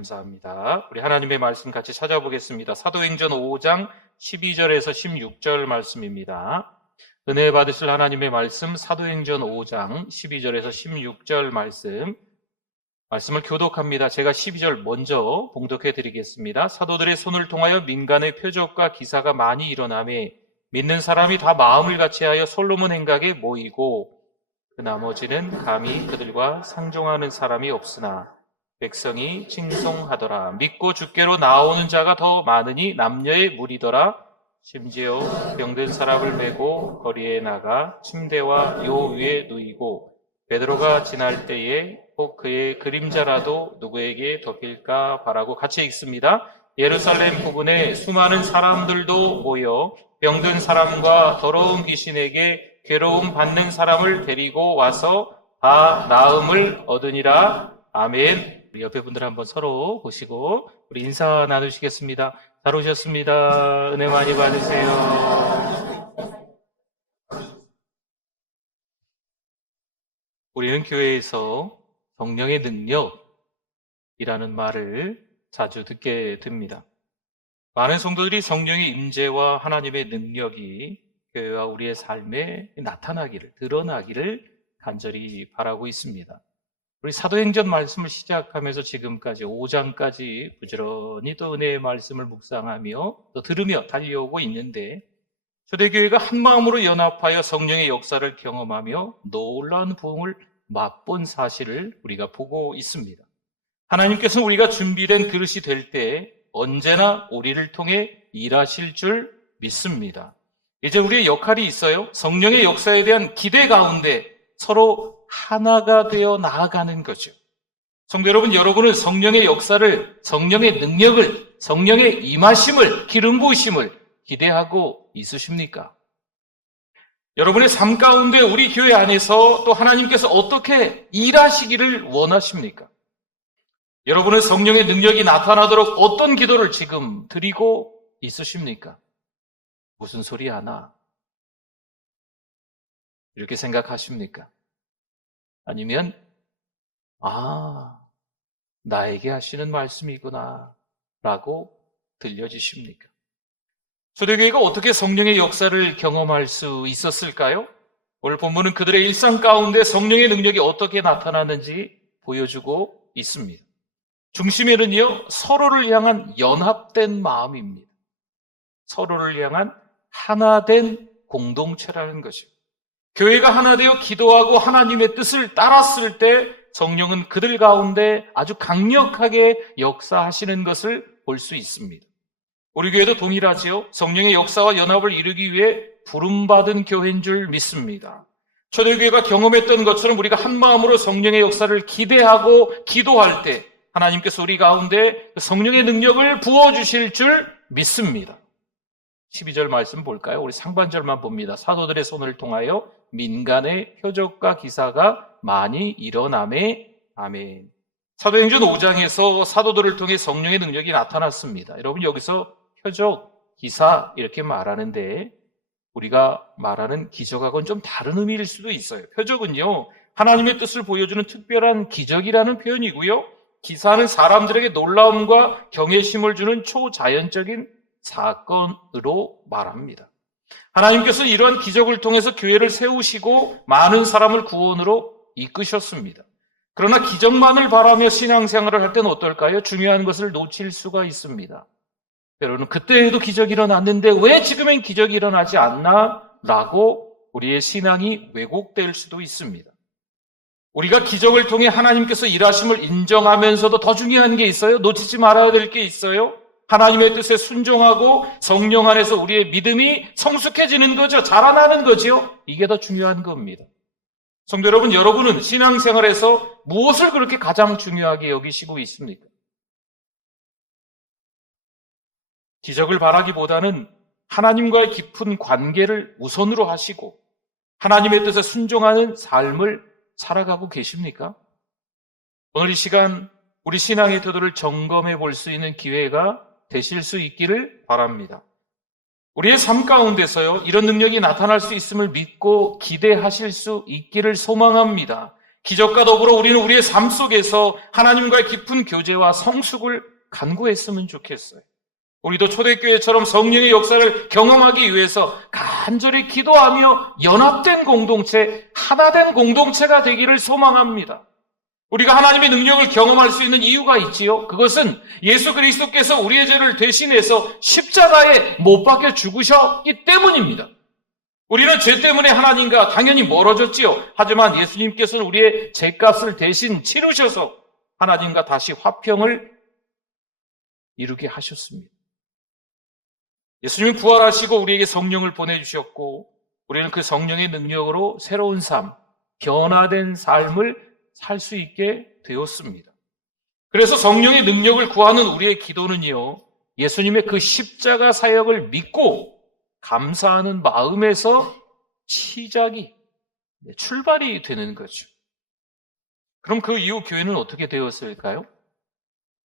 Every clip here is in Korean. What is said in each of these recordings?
감사합니다. 우리 하나님의 말씀 같이 찾아보겠습니다. 사도행전 5장 12절에서 16절 말씀입니다. 은혜 받으실 하나님의 말씀 사도행전 5장 12절에서 16절 말씀을 교독합니다. 제가 12절 먼저 봉독해 드리겠습니다. 사도들의 손을 통하여 민간의 표적과 기사가 많이 일어나매 믿는 사람이 다 마음을 같이하여 솔로몬 행각에 모이고 그 나머지는 감히 그들과 상종하는 사람이 없으나 백성이 칭송하더라. 믿고 주께로 나오는 자가 더 많으니 남녀의 무리더라. 심지어 병든 사람을 메고 거리에 나가 침대와 요 위에 누이고 베드로가 지날 때에 혹 그의 그림자라도 누구에게 덮일까 바라고 같이 읽습니다. 예루살렘 부근에 수많은 사람들도 모여 병든 사람과 더러운 귀신에게 괴로움 받는 사람을 데리고 와서 다 나음을 얻으니라. 아멘. 우리 옆에 분들 한번 서로 보시고 우리 인사 나누시겠습니다. 잘 오셨습니다. 은혜 많이 받으세요. 우리는 교회에서 성령의 능력이라는 말을 자주 듣게 됩니다. 많은 성도들이 성령의 임재와 하나님의 능력이 교회와 우리의 삶에 나타나기를, 드러나기를 간절히 바라고 있습니다. 우리 사도행전 말씀을 시작하면서 지금까지 5장까지 부지런히 또 은혜의 말씀을 묵상하며 또 들으며 달려오고 있는데 초대교회가 한마음으로 연합하여 성령의 역사를 경험하며 놀라운 부흥을 맛본 사실을 우리가 보고 있습니다. 하나님께서는 우리가 준비된 그릇이 될 때 언제나 우리를 통해 일하실 줄 믿습니다. 이제 우리의 역할이 있어요. 성령의 역사에 대한 기대 가운데 서로 하나가 되어 나아가는 거죠. 성도 여러분, 여러분은 성령의 역사를, 성령의 능력을, 성령의 임하심을, 기름 부으심을 기대하고 있으십니까? 여러분의 삶 가운데 우리 교회 안에서 또 하나님께서 어떻게 일하시기를 원하십니까? 여러분의 성령의 능력이 나타나도록 어떤 기도를 지금 드리고 있으십니까? 무슨 소리 하나? 이렇게 생각하십니까? 아니면 나에게 하시는 말씀이구나 라고 들려지십니까? 초대교회가 어떻게 성령의 역사를 경험할 수 있었을까요? 오늘 본문은 그들의 일상 가운데 성령의 능력이 어떻게 나타나는지 보여주고 있습니다. 중심에는요, 서로를 향한 연합된 마음입니다. 서로를 향한 하나된 공동체라는 거죠. 교회가 하나 되어 기도하고 하나님의 뜻을 따랐을 때 성령은 그들 가운데 아주 강력하게 역사하시는 것을 볼 수 있습니다. 우리 교회도 동일하지요. 성령의 역사와 연합을 이루기 위해 부름받은 교회인 줄 믿습니다. 초대교회가 경험했던 것처럼 우리가 한마음으로 성령의 역사를 기대하고 기도할 때 하나님께서 우리 가운데 성령의 능력을 부어주실 줄 믿습니다. 12절 말씀 볼까요? 우리 상반절만 봅니다. 사도들의 손을 통하여 민간의 표적과 기사가 많이 일어나매 아멘. 사도행전 5장에서 사도들을 통해 성령의 능력이 나타났습니다. 여러분, 여기서 표적, 기사 이렇게 말하는데 우리가 말하는 기적하고는 좀 다른 의미일 수도 있어요. 표적은요, 하나님의 뜻을 보여주는 특별한 기적이라는 표현이고요, 기사는 사람들에게 놀라움과 경외심을 주는 초자연적인 사건으로 말합니다. 하나님께서 이러한 기적을 통해서 교회를 세우시고 많은 사람을 구원으로 이끄셨습니다. 그러나 기적만을 바라며 신앙생활을 할 때는 어떨까요? 중요한 것을 놓칠 수가 있습니다. 때로는 그때에도 기적이 일어났는데 왜 지금은 기적이 일어나지 않나? 라고 우리의 신앙이 왜곡될 수도 있습니다. 우리가 기적을 통해 하나님께서 일하심을 인정하면서도 더 중요한 게 있어요. 놓치지 말아야 될 게 있어요. 하나님의 뜻에 순종하고 성령 안에서 우리의 믿음이 성숙해지는 거죠. 자라나는 거죠. 이게 더 중요한 겁니다. 성도 여러분, 여러분은 신앙생활에서 무엇을 그렇게 가장 중요하게 여기시고 있습니까? 기적을 바라기보다는 하나님과의 깊은 관계를 우선으로 하시고 하나님의 뜻에 순종하는 삶을 살아가고 계십니까? 오늘 이 시간 우리 신앙의 태도를 점검해 볼 수 있는 기회가 되실 수 있기를 바랍니다. 우리의 삶 가운데서요, 이런 능력이 나타날 수 있음을 믿고 기대하실 수 있기를 소망합니다. 기적과 더불어 우리는 우리의 삶 속에서 하나님과의 깊은 교제와 성숙을 간구했으면 좋겠어요. 우리도 초대교회처럼 성령의 역사를 경험하기 위해서 간절히 기도하며 연합된 공동체, 하나된 공동체가 되기를 소망합니다. 우리가 하나님의 능력을 경험할 수 있는 이유가 있지요. 그것은 예수 그리스도께서 우리의 죄를 대신해서 십자가에 못 박혀 죽으셨기 때문입니다. 우리는 죄 때문에 하나님과 당연히 멀어졌지요. 하지만 예수님께서는 우리의 죄값을 대신 치르셔서 하나님과 다시 화평을 이루게 하셨습니다. 예수님이 부활하시고 우리에게 성령을 보내주셨고 우리는 그 성령의 능력으로 새로운 삶, 변화된 삶을 살 수 있게 되었습니다. 그래서 성령의 능력을 구하는 우리의 기도는요, 예수님의 그 십자가 사역을 믿고 감사하는 마음에서 시작이, 출발이 되는 거죠. 그럼 그 이후 교회는 어떻게 되었을까요?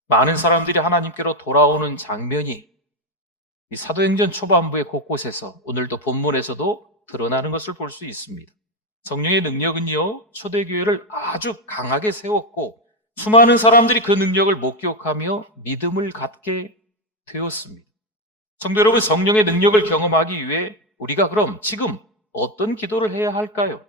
많은 사람들이 하나님께로 돌아오는 장면이 이 사도행전 초반부의 곳곳에서 오늘도 본문에서도 드러나는 것을 볼 수 있습니다. 성령의 능력은요, 초대교회를 아주 강하게 세웠고 수많은 사람들이 그 능력을 목격하며 믿음을 갖게 되었습니다. 성도 여러분, 성령의 능력을 경험하기 위해 우리가 그럼 지금 어떤 기도를 해야 할까요?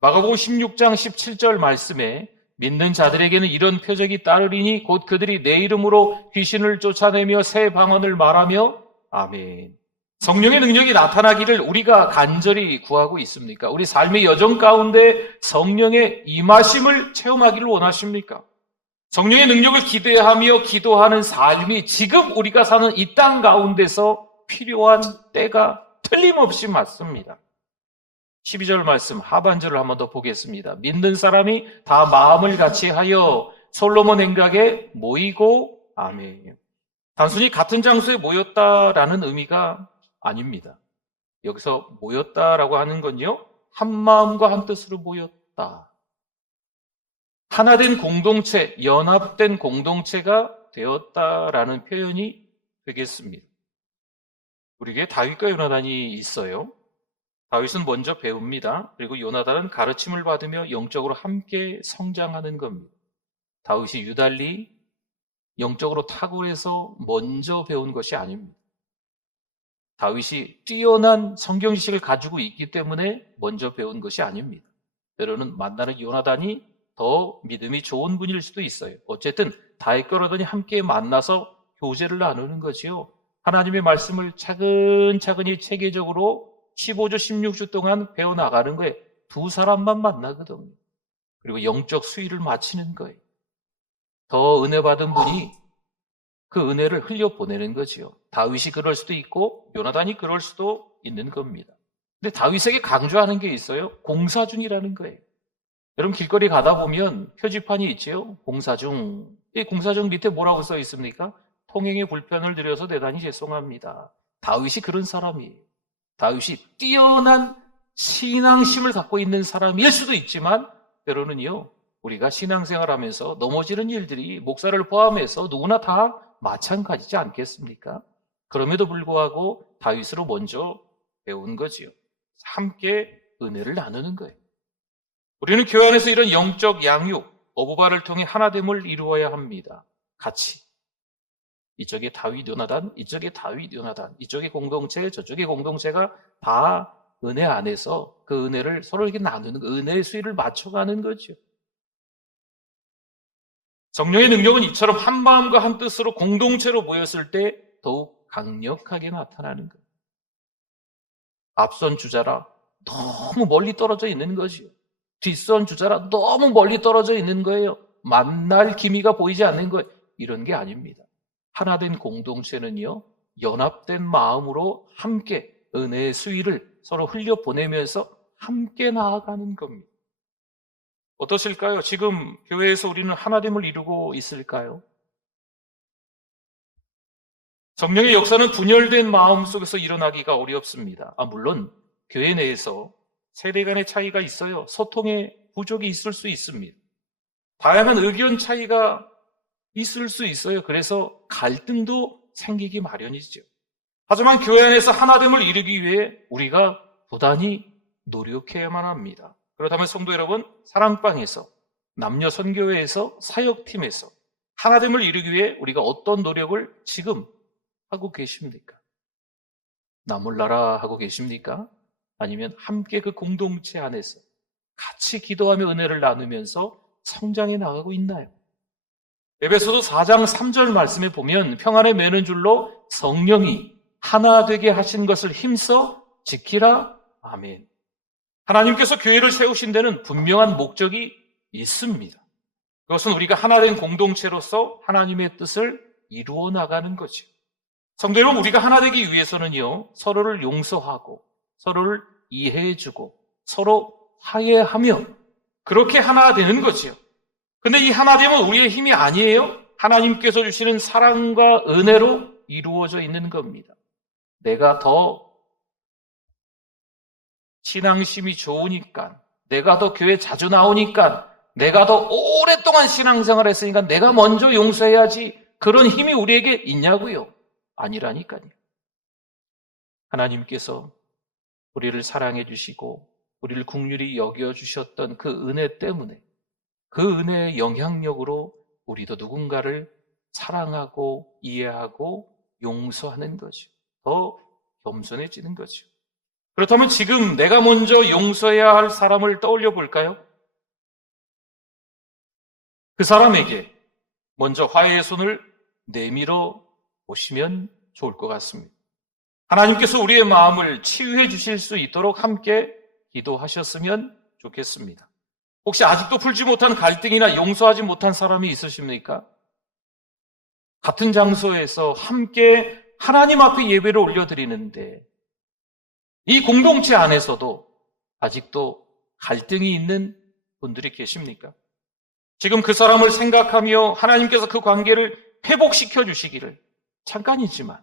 마가복음 16장 17절 말씀에 믿는 자들에게는 이런 표적이 따르리니 곧 그들이 내 이름으로 귀신을 쫓아내며 새 방언을 말하며 아멘. 성령의 능력이 나타나기를 우리가 간절히 구하고 있습니까? 우리 삶의 여정 가운데 성령의 임하심을 체험하기를 원하십니까? 성령의 능력을 기대하며 기도하는 삶이 지금 우리가 사는 이 땅 가운데서 필요한 때가 틀림없이 맞습니다. 12절 말씀 하반절을 한번 더 보겠습니다. 믿는 사람이 다 마음을 같이 하여 솔로몬 행각에 모이고 아멘. 단순히 같은 장소에 모였다라는 의미가 아닙니다. 여기서 모였다라고 하는 건요, 한 마음과 한 뜻으로 모였다. 하나된 공동체, 연합된 공동체가 되었다라는 표현이 되겠습니다. 우리에게 다윗과 요나단이 있어요. 다윗은 먼저 배웁니다. 그리고 요나단은 가르침을 받으며 영적으로 함께 성장하는 겁니다. 다윗이 유달리 영적으로 탁월해서 먼저 배운 것이 아닙니다. 다윗이 뛰어난 성경 지식을 가지고 있기 때문에 먼저 배운 것이 아닙니다. 때로는 만나는 요나단이 더 믿음이 좋은 분일 수도 있어요. 어쨌든 다윗과 요나단이 함께 만나서 교제를 나누는 거지요. 하나님의 말씀을 차근차근히 체계적으로 15주, 16주 동안 배워나가는 거예요. 두 사람만 만나거든요. 그리고 영적 수위를 맞추는 거예요. 더 은혜 받은 분이 그 은혜를 흘려보내는 거지요. 다윗이 그럴 수도 있고 요나단이 그럴 수도 있는 겁니다. 근데 다윗에게 강조하는 게 있어요. 공사 중이라는 거예요. 여러분 길거리 가다 보면 표지판이 있지요. 공사 중. 이 공사 중 밑에 뭐라고 써 있습니까? 통행에 불편을 드려서 대단히 죄송합니다. 다윗이 그런 사람이에요. 다윗이 뛰어난 신앙심을 갖고 있는 사람일 수도 있지만 때로는요, 우리가 신앙생활하면서 넘어지는 일들이 목사를 포함해서 누구나 다 마찬가지지 않겠습니까? 그럼에도 불구하고 다윗으로 먼저 배운 거지요. 함께 은혜를 나누는 거예요. 우리는 교회 안에서 이런 영적 양육, 어부바를 통해 하나됨을 이루어야 합니다. 같이. 이쪽에 다윗 요나단, 이쪽에 다윗 요나단, 이쪽에 공동체, 저쪽에 공동체가 다 은혜 안에서 그 은혜를 서로에게 나누는, 은혜의 수위를 맞춰가는 거죠. 성령의 능력은 이처럼 한 마음과 한 뜻으로 공동체로 모였을 때 더욱 강력하게 나타나는 거예요. 앞선 주자라 너무 멀리 떨어져 있는 거죠. 뒷선 주자라 너무 멀리 떨어져 있는 거예요. 만날 기미가 보이지 않는 거예요. 이런 게 아닙니다. 하나된 공동체는요, 연합된 마음으로 함께 은혜의 수위를 서로 흘려보내면서 함께 나아가는 겁니다. 어떠실까요? 지금 교회에서 우리는 하나됨을 이루고 있을까요? 성령의 역사는 분열된 마음 속에서 일어나기가 어렵습니다. 물론 교회 내에서 세대 간의 차이가 있어요. 소통의 부족이 있을 수 있습니다. 다양한 의견 차이가 있을 수 있어요. 그래서 갈등도 생기기 마련이죠. 하지만 교회 안에서 하나됨을 이루기 위해 우리가 부단히 노력해야만 합니다. 그렇다면 성도 여러분, 사랑방에서, 남녀 선교회에서, 사역팀에서 하나됨을 이루기 위해 우리가 어떤 노력을 지금 하고 계십니까? 나 몰라라 하고 계십니까? 아니면 함께 그 공동체 안에서 같이 기도하며 은혜를 나누면서 성장해 나가고 있나요? 에베소서 4장 3절 말씀에 보면 평안에 매는 줄로 성령이 하나 되게 하신 것을 힘써 지키라. 아멘. 하나님께서 교회를 세우신 데는 분명한 목적이 있습니다. 그것은 우리가 하나된 공동체로서 하나님의 뜻을 이루어 나가는 거죠. 성도 여러분, 우리가 하나 되기 위해서는요, 서로를 용서하고 서로를 이해해주고 서로 화해하며 그렇게 하나 되는 거지요. 근데 이 하나됨은 우리의 힘이 아니에요. 하나님께서 주시는 사랑과 은혜로 이루어져 있는 겁니다. 내가 더 신앙심이 좋으니까, 내가 더 교회 자주 나오니까, 내가 더 오랫동안 신앙생활 했으니까 내가 먼저 용서해야지, 그런 힘이 우리에게 있냐고요? 아니라니까요. 하나님께서 우리를 사랑해 주시고 우리를 긍휼히 여겨 주셨던 그 은혜 때문에, 그 은혜의 영향력으로 우리도 누군가를 사랑하고 이해하고 용서하는 거죠. 더 겸손해지는 거죠. 그렇다면 지금 내가 먼저 용서해야 할 사람을 떠올려 볼까요? 그 사람에게 먼저 화해의 손을 내밀어 보시면 좋을 것 같습니다. 하나님께서 우리의 마음을 치유해 주실 수 있도록 함께 기도하셨으면 좋겠습니다. 혹시 아직도 풀지 못한 갈등이나 용서하지 못한 사람이 있으십니까? 같은 장소에서 함께 하나님 앞에 예배를 올려드리는데 이 공동체 안에서도 아직도 갈등이 있는 분들이 계십니까? 지금 그 사람을 생각하며 하나님께서 그 관계를 회복시켜 주시기를, 잠깐이지만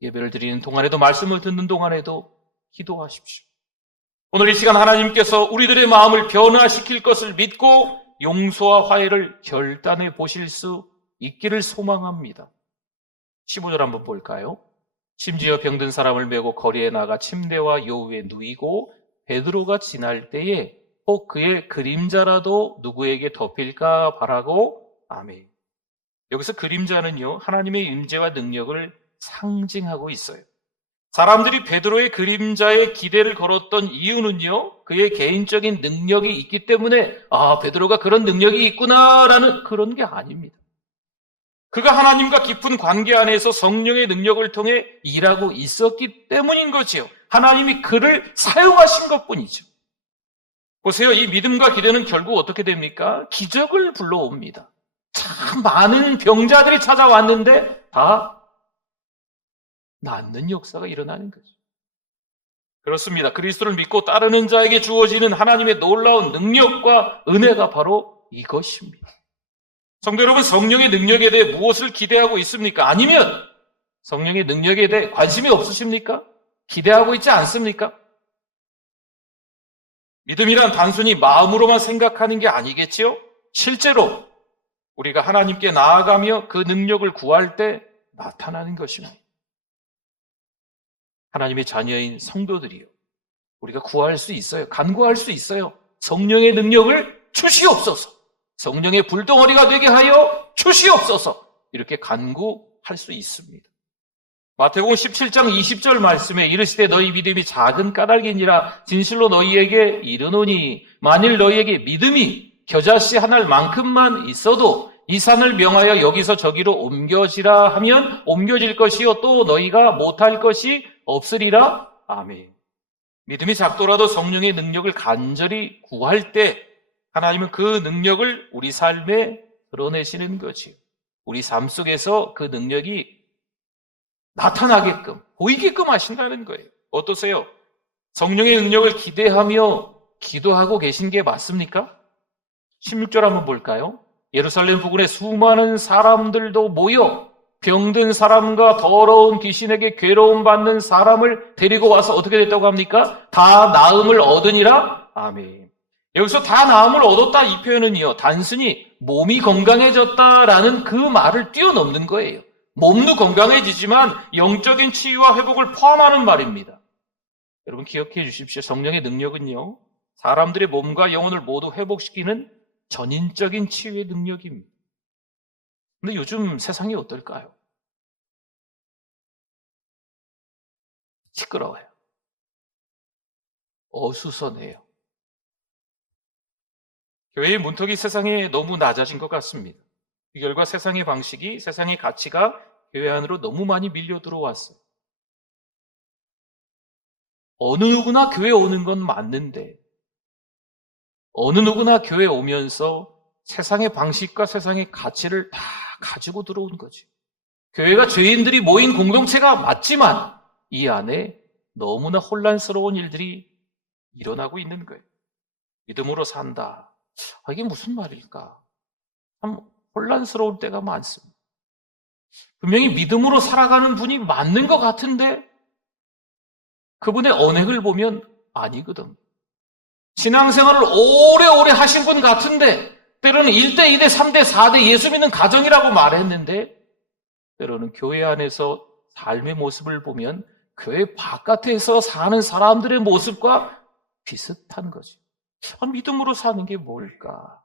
예배를 드리는 동안에도, 말씀을 듣는 동안에도 기도하십시오. 오늘 이 시간 하나님께서 우리들의 마음을 변화시킬 것을 믿고 용서와 화해를 결단해 보실 수 있기를 소망합니다. 15절 한번 볼까요? 심지어 병든 사람을 메고 거리에 나가 침대와 요 위에 누이고 베드로가 지날 때에 혹 그의 그림자라도 누구에게 덮일까 바라고. 아멘. 여기서 그림자는요, 하나님의 임재와 능력을 상징하고 있어요. 사람들이 베드로의 그림자에 기대를 걸었던 이유는요, 그의 개인적인 능력이 있기 때문에 베드로가 그런 능력이 있구나라는 그런 게 아닙니다. 그가 하나님과 깊은 관계 안에서 성령의 능력을 통해 일하고 있었기 때문인 거지요. 하나님이 그를 사용하신 것뿐이죠. 보세요, 이 믿음과 기대는 결국 어떻게 됩니까? 기적을 불러옵니다. 참 많은 병자들이 찾아왔는데 다 낫는 역사가 일어나는 거죠. 그렇습니다. 그리스도를 믿고 따르는 자에게 주어지는 하나님의 놀라운 능력과 은혜가 바로 이것입니다. 성도 여러분, 성령의 능력에 대해 무엇을 기대하고 있습니까? 아니면 성령의 능력에 대해 관심이 없으십니까? 기대하고 있지 않습니까? 믿음이란 단순히 마음으로만 생각하는 게 아니겠지요? 실제로 우리가 하나님께 나아가며 그 능력을 구할 때 나타나는 것입니다. 하나님의 자녀인 성도들이요, 우리가 구할 수 있어요. 간구할 수 있어요. 성령의 능력을 주시옵소서, 성령의 불덩어리가 되게 하여 주시옵소서, 이렇게 간구할 수 있습니다. 마태복음 17장 20절 말씀에 이르시되 너희 믿음이 작은 까닭이니라 진실로 너희에게 이르노니 만일 너희에게 믿음이 겨자씨 한 알만큼만 있어도 이 산을 명하여 여기서 저기로 옮겨지라 하면 옮겨질 것이요 또 너희가 못할 것이 없으리라. 아멘. 믿음이 작더라도 성령의 능력을 간절히 구할 때 하나님은 그 능력을 우리 삶에 드러내시는 거지요. 우리 삶 속에서 그 능력이 나타나게끔, 보이게끔 하신다는 거예요. 어떠세요? 성령의 능력을 기대하며 기도하고 계신 게 맞습니까? 16절 한번 볼까요? 예루살렘 부근에 수많은 사람들도 모여 병든 사람과 더러운 귀신에게 괴로움 받는 사람을 데리고 와서 어떻게 됐다고 합니까? 다 나음을 얻으니라. 아멘. 여기서 다 나음을 얻었다, 이 표현은요, 단순히 몸이 건강해졌다라는 그 말을 뛰어넘는 거예요. 몸도 건강해지지만 영적인 치유와 회복을 포함하는 말입니다. 여러분 기억해 주십시오. 성령의 능력은요, 사람들의 몸과 영혼을 모두 회복시키는 전인적인 치유의 능력입니다. 근데 요즘 세상이 어떨까요? 시끄러워요. 어수선해요. 교회의 문턱이 세상에 너무 낮아진 것 같습니다. 그 결과 세상의 방식이, 세상의 가치가 교회 안으로 너무 많이 밀려 들어왔어요. 어느 누구나 교회 오는 건 맞는데 어느 누구나 교회 오면서 세상의 방식과 세상의 가치를 다 가지고 들어온 거지. 교회가 죄인들이 모인 공동체가 맞지만 이 안에 너무나 혼란스러운 일들이 일어나고 있는 거예요. 믿음으로 산다. 이게 무슨 말일까? 참 혼란스러울 때가 많습니다. 분명히 믿음으로 살아가는 분이 맞는 것 같은데 그분의 언행을 보면 아니거든. 신앙생활을 오래오래 하신 분 같은데 때로는 1대, 2대, 3대, 4대 예수 믿는 가정이라고 말했는데 때로는 교회 안에서 삶의 모습을 보면 교회 바깥에서 사는 사람들의 모습과 비슷한 거죠. 믿음으로 사는 게 뭘까?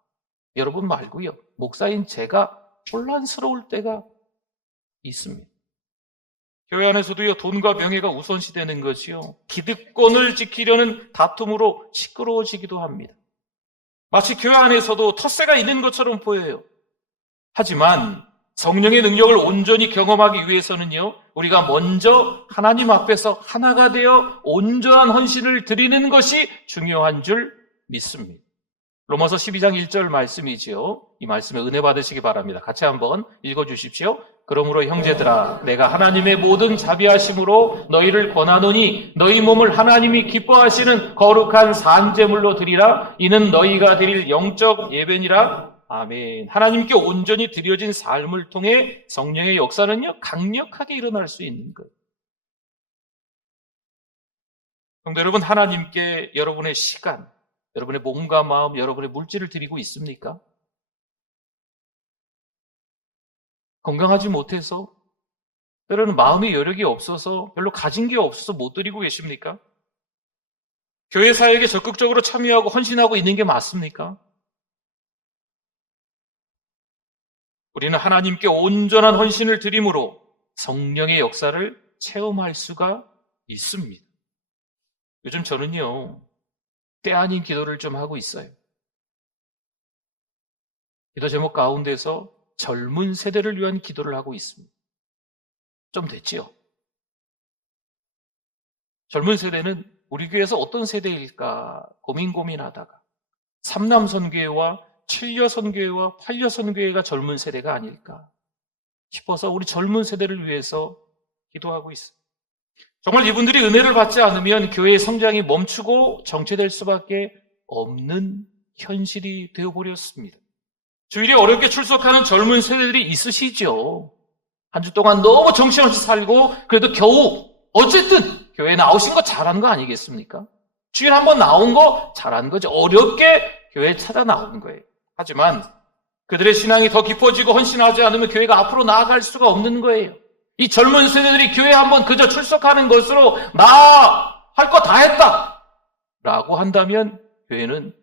여러분 말고요. 목사인 제가 혼란스러울 때가 있습니다. 교회 안에서도요, 돈과 명예가 우선시되는 것이요. 기득권을 지키려는 다툼으로 시끄러워지기도 합니다. 마치 교회 안에서도 텃세가 있는 것처럼 보여요. 하지만 성령의 능력을 온전히 경험하기 위해서는요, 우리가 먼저 하나님 앞에서 하나가 되어 온전한 헌신을 드리는 것이 중요한 줄 믿습니다. 로마서 12장 1절 말씀이지요. 이 말씀에 은혜 받으시기 바랍니다. 같이 한번 읽어주십시오. 그러므로 형제들아, 내가 하나님의 모든 자비하심으로 너희를 권하노니 너희 몸을 하나님이 기뻐하시는 거룩한 산제물로 드리라. 이는 너희가 드릴 영적 예배니라. 아멘. 하나님께 온전히 드려진 삶을 통해 성령의 역사는요, 강력하게 일어날 수 있는 거예요. 성도 여러분, 하나님께 여러분의 시간, 여러분의 몸과 마음, 여러분의 물질을 드리고 있습니까? 건강하지 못해서, 때로는 마음의 여력이 없어서, 별로 가진 게 없어서 못 드리고 계십니까? 교회 사역에 적극적으로 참여하고 헌신하고 있는 게 맞습니까? 우리는 하나님께 온전한 헌신을 드림으로 성령의 역사를 체험할 수가 있습니다. 요즘 저는요, 때 아닌 기도를 좀 하고 있어요. 기도 제목 가운데서 젊은 세대를 위한 기도를 하고 있습니다. 좀 됐지요? 젊은 세대는 우리 교회에서 어떤 세대일까 고민하다가 삼남선교회와 7여선교회와 8여선교회가 젊은 세대가 아닐까 싶어서 우리 젊은 세대를 위해서 기도하고 있습니다. 정말 이분들이 은혜를 받지 않으면 교회의 성장이 멈추고 정체될 수밖에 없는 현실이 되어버렸습니다. 주일에 어렵게 출석하는 젊은 세대들이 있으시죠. 한 주 동안 너무 정신없이 살고 그래도 겨우 어쨌든 교회에 나오신 거 잘한 거 아니겠습니까? 주일 한번 나온 거 잘한 거죠. 어렵게 교회에 찾아 나오는 거예요. 하지만 그들의 신앙이 더 깊어지고 헌신하지 않으면 교회가 앞으로 나아갈 수가 없는 거예요. 이 젊은 세대들이 교회에 한번 그저 출석하는 것으로 나 할 거 다 했다 라고 한다면 교회는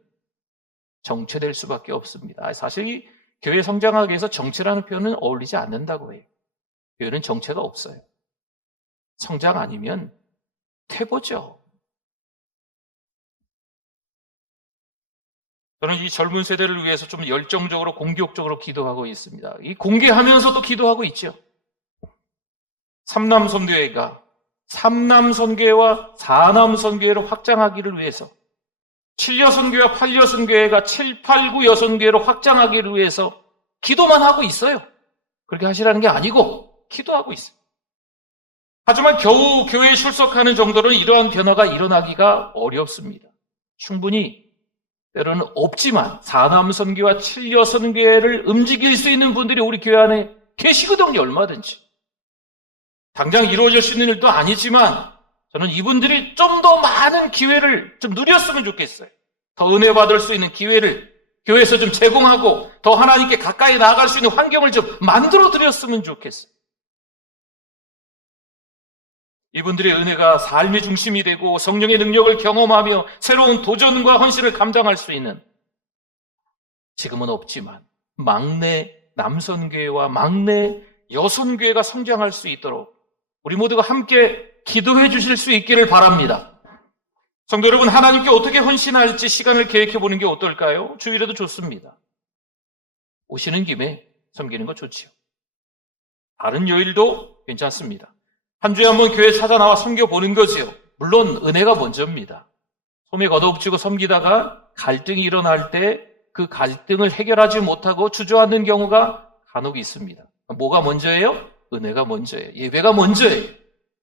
정체될 수밖에 없습니다. 사실 이 교회 성장하기 위해서 정체라는 표현은 어울리지 않는다고 해요. 교회는 정체가 없어요. 성장 아니면 퇴보죠. 저는 이 젊은 세대를 위해서 좀 열정적으로 공격적으로 기도하고 있습니다. 이 공개하면서도 기도하고 있죠. 삼남선교회가 3남선교회와 4남선교회로 확장하기를 위해서 7여선교회와 8여선교회가 7, 8, 9여선교회로 확장하기를 위해서 기도만 하고 있어요. 그렇게 하시라는 게 아니고 기도하고 있어요. 하지만 겨우 교회에 출석하는 정도로는 이러한 변화가 일어나기가 어렵습니다. 충분히 때로는 없지만 4남선교회와 7여선교회를 움직일 수 있는 분들이 우리 교회 안에 계시거든요. 얼마든지. 당장 이루어질 수 있는 일도 아니지만 저는 이분들이 좀 더 많은 기회를 좀 누렸으면 좋겠어요. 더 은혜 받을 수 있는 기회를 교회에서 좀 제공하고 더 하나님께 가까이 나아갈 수 있는 환경을 좀 만들어 드렸으면 좋겠어요. 이분들의 은혜가 삶의 중심이 되고 성령의 능력을 경험하며 새로운 도전과 헌신을 감당할 수 있는, 지금은 없지만 막내 남선교회와 막내 여선교회가 성장할 수 있도록 우리 모두가 함께 기도해 주실 수 있기를 바랍니다. 성도 여러분, 하나님께 어떻게 헌신할지 시간을 계획해 보는 게 어떨까요? 주일에도 좋습니다. 오시는 김에 섬기는 거 좋지요. 다른 요일도 괜찮습니다. 한 주에 한 번 교회 찾아 나와 섬겨보는 거지요. 물론 은혜가 먼저입니다. 소매 걷어붙이고 섬기다가 갈등이 일어날 때 그 갈등을 해결하지 못하고 주저앉는 경우가 간혹 있습니다. 뭐가 먼저예요? 은혜가 먼저예요. 예배가 먼저예요.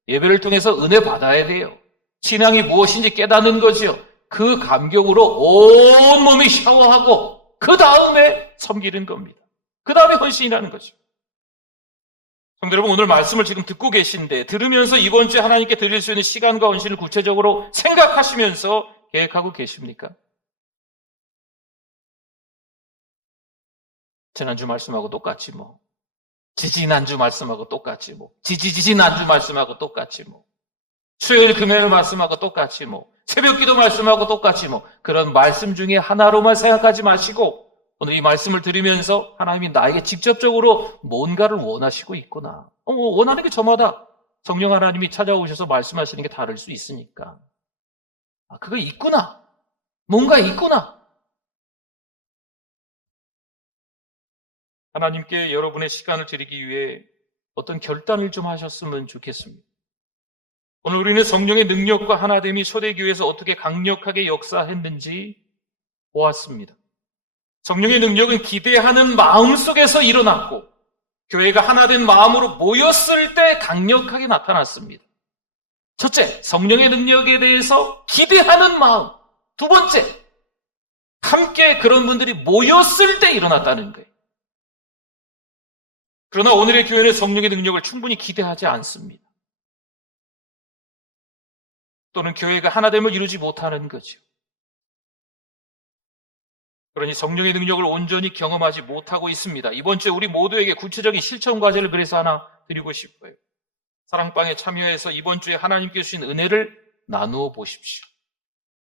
예배를 통해서 은혜 받아야 돼요. 신앙이 무엇인지 깨닫는 거지요. 그 감격으로 온몸이 샤워하고 그 다음에 섬기는 겁니다. 그 다음에 헌신이라는 거죠. 성도 여러분, 오늘 말씀을 지금 듣고 계신데 들으면서 이번 주에 하나님께 드릴 수 있는 시간과 헌신을 구체적으로 생각하시면서 계획하고 계십니까? 지난주 말씀하고 똑같이 뭐, 지지난주 말씀하고 똑같이 뭐, 지지난주 말씀하고 똑같이 뭐, 수요일 금요일 말씀하고 똑같이 뭐, 새벽기도 말씀하고 똑같이 뭐, 그런 말씀 중에 하나로만 생각하지 마시고 오늘 이 말씀을 들으면서 하나님이 나에게 직접적으로 뭔가를 원하시고 있구나. 원하는 게 저마다 성령 하나님이 찾아오셔서 말씀하시는 게 다를 수 있으니까. 그거 있구나. 뭔가 있구나. 하나님께 여러분의 시간을 드리기 위해 어떤 결단을 좀 하셨으면 좋겠습니다. 오늘 우리는 성령의 능력과 하나됨이 초대교회에서 어떻게 강력하게 역사했는지 보았습니다. 성령의 능력은 기대하는 마음 속에서 일어났고 교회가 하나된 마음으로 모였을 때 강력하게 나타났습니다. 첫째, 성령의 능력에 대해서 기대하는 마음. 두 번째, 함께 그런 분들이 모였을 때 일어났다는 거예요. 그러나 오늘의 교회는 성령의 능력을 충분히 기대하지 않습니다. 또는 교회가 하나됨을 이루지 못하는 거죠. 그러니 성령의 능력을 온전히 경험하지 못하고 있습니다. 이번 주에 우리 모두에게 구체적인 실천 과제를 그래서 하나 드리고 싶어요. 사랑방에 참여해서 이번 주에 하나님께 주신 은혜를 나누어 보십시오.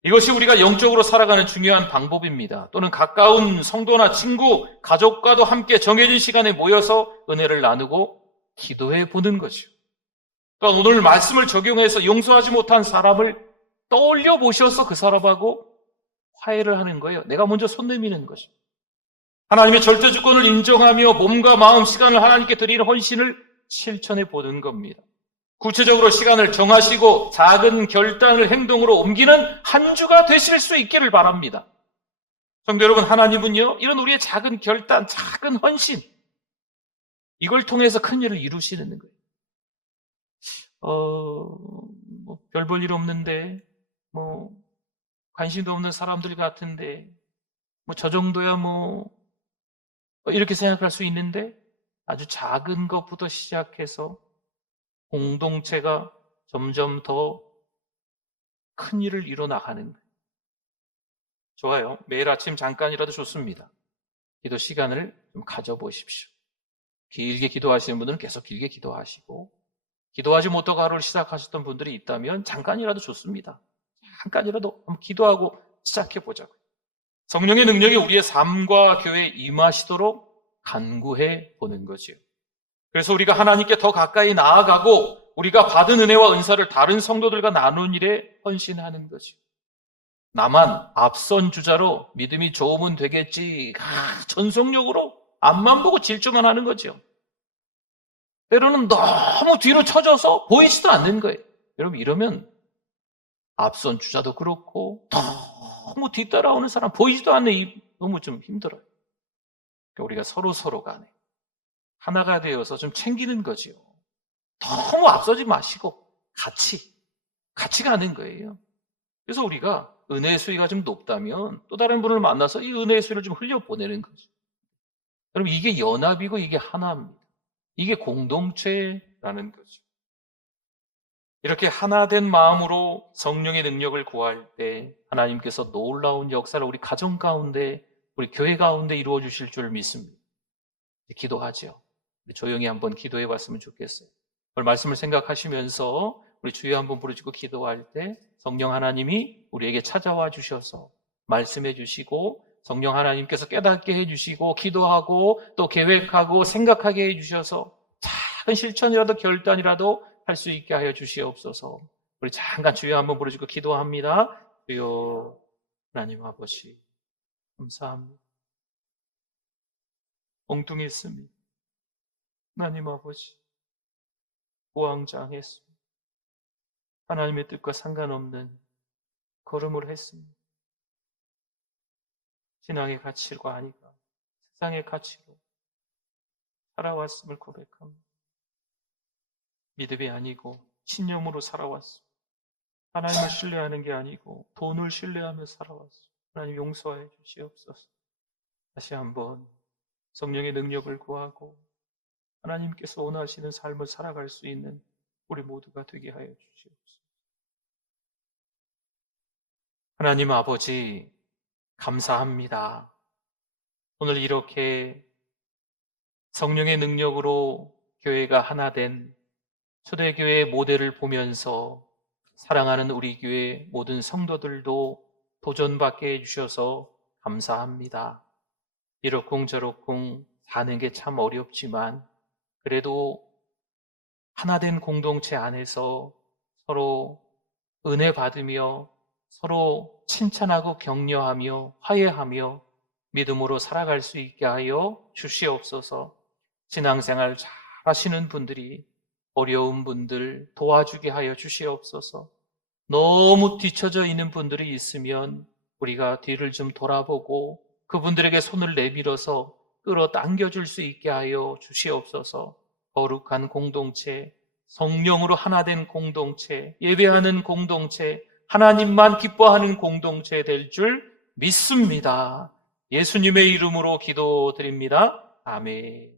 이것이 우리가 영적으로 살아가는 중요한 방법입니다. 또는 가까운 성도나 친구, 가족과도 함께 정해진 시간에 모여서 은혜를 나누고 기도해 보는 거죠. 또한 오늘 말씀을 적용해서 용서하지 못한 사람을 떠올려 보셔서 그 사람하고 화해를 하는 거예요. 내가 먼저 손 내미는 거죠. 하나님의 절대 주권을 인정하며 몸과 마음, 시간을 하나님께 드리는 헌신을 실천해 보는 겁니다. 구체적으로 시간을 정하시고 작은 결단을 행동으로 옮기는 한 주가 되실 수 있기를 바랍니다. 성도 여러분, 하나님은요, 이런 우리의 작은 결단, 작은 헌신, 이걸 통해서 큰 일을 이루시는 거예요. 별 볼 일 없는데, 관심도 없는 사람들 같은데, 저 정도야 이렇게 생각할 수 있는데, 아주 작은 것부터 시작해서 공동체가 점점 더 큰 일을 이뤄나가는 거예요. 좋아요. 매일 아침 잠깐이라도 좋습니다. 기도 시간을 좀 가져보십시오. 길게 기도하시는 분들은 계속 길게 기도하시고, 기도하지 못하고 하루를 시작하셨던 분들이 있다면 잠깐이라도 좋습니다. 잠깐이라도 한번 기도하고 시작해보자고요. 성령의 능력이 우리의 삶과 교회에 임하시도록 간구해 보는 거지요. 그래서 우리가 하나님께 더 가까이 나아가고 우리가 받은 은혜와 은사를 다른 성도들과 나눈 일에 헌신하는 거죠. 나만 앞선 주자로 믿음이 좋으면 되겠지, 전속력으로 앞만 보고 질주만 하는 거죠. 때로는 너무 뒤로 쳐져서 보이지도 않는 거예요. 여러분, 이러면 앞선 주자도 그렇고 너무 뒤따라오는 사람 보이지도 않네, 너무 좀 힘들어요. 그러니까 우리가 서로 간에 하나가 되어서 좀 챙기는 거지요. 너무 앞서지 마시고 같이 가는 거예요. 그래서 우리가 은혜의 수위가 좀 높다면 또 다른 분을 만나서 이 은혜의 수위를 좀 흘려보내는 거죠. 여러분, 이게 연합이고 이게 하나입니다. 이게 공동체라는 거죠. 이렇게 하나된 마음으로 성령의 능력을 구할 때 하나님께서 놀라운 역사를 우리 가정 가운데, 우리 교회 가운데 이루어 주실 줄 믿습니다. 기도하죠. 조용히 한번 기도해 봤으면 좋겠어요. 오늘 말씀을 생각하시면서 우리 주여 한번 부르짖고 기도할 때 성령 하나님이 우리에게 찾아와 주셔서 말씀해 주시고 성령 하나님께서 깨닫게 해주시고 기도하고 또 계획하고 생각하게 해주셔서 작은 실천이라도 결단이라도 할 수 있게 하여 주시옵소서. 우리 잠깐 주여 한번 부르짖고 기도합니다. 주여 하나님 아버지 감사합니다. 엉뚱했습니다. 하나님 아버지 우왕좌왕했습니다. 하나님의 뜻과 상관없는 걸음을 했습니다. 신앙의 가치가 아니라 세상의 가치로 살아왔음을 고백합니다. 믿음이 아니고 신념으로 살아왔습니다. 하나님을 신뢰하는 게 아니고 돈을 신뢰하며 살아왔습니다. 하나님 용서해 주시옵소서. 다시 한번 성령의 능력을 구하고 하나님께서 원하시는 삶을 살아갈 수 있는 우리 모두가 되게 하여 주시옵소서. 하나님 아버지 감사합니다. 오늘 이렇게 성령의 능력으로 교회가 하나 된 초대교회의 모델을 보면서 사랑하는 우리 교회 모든 성도들도 도전받게 해주셔서 감사합니다. 이러쿵저러쿵 사는 게 참 어렵지만 그래도 하나 된 공동체 안에서 서로 은혜 받으며 서로 칭찬하고 격려하며 화해하며 믿음으로 살아갈 수 있게 하여 주시옵소서. 신앙생활 잘 하시는 분들이 어려운 분들 도와주게 하여 주시옵소서. 너무 뒤처져 있는 분들이 있으면 우리가 뒤를 좀 돌아보고 그분들에게 손을 내밀어서 끌어당겨 줄 수 있게 하여 주시옵소서. 거룩한 공동체, 성령으로 하나 된 공동체, 예배하는 공동체, 하나님만 기뻐하는 공동체 될 줄 믿습니다. 예수님의 이름으로 기도드립니다. 아멘.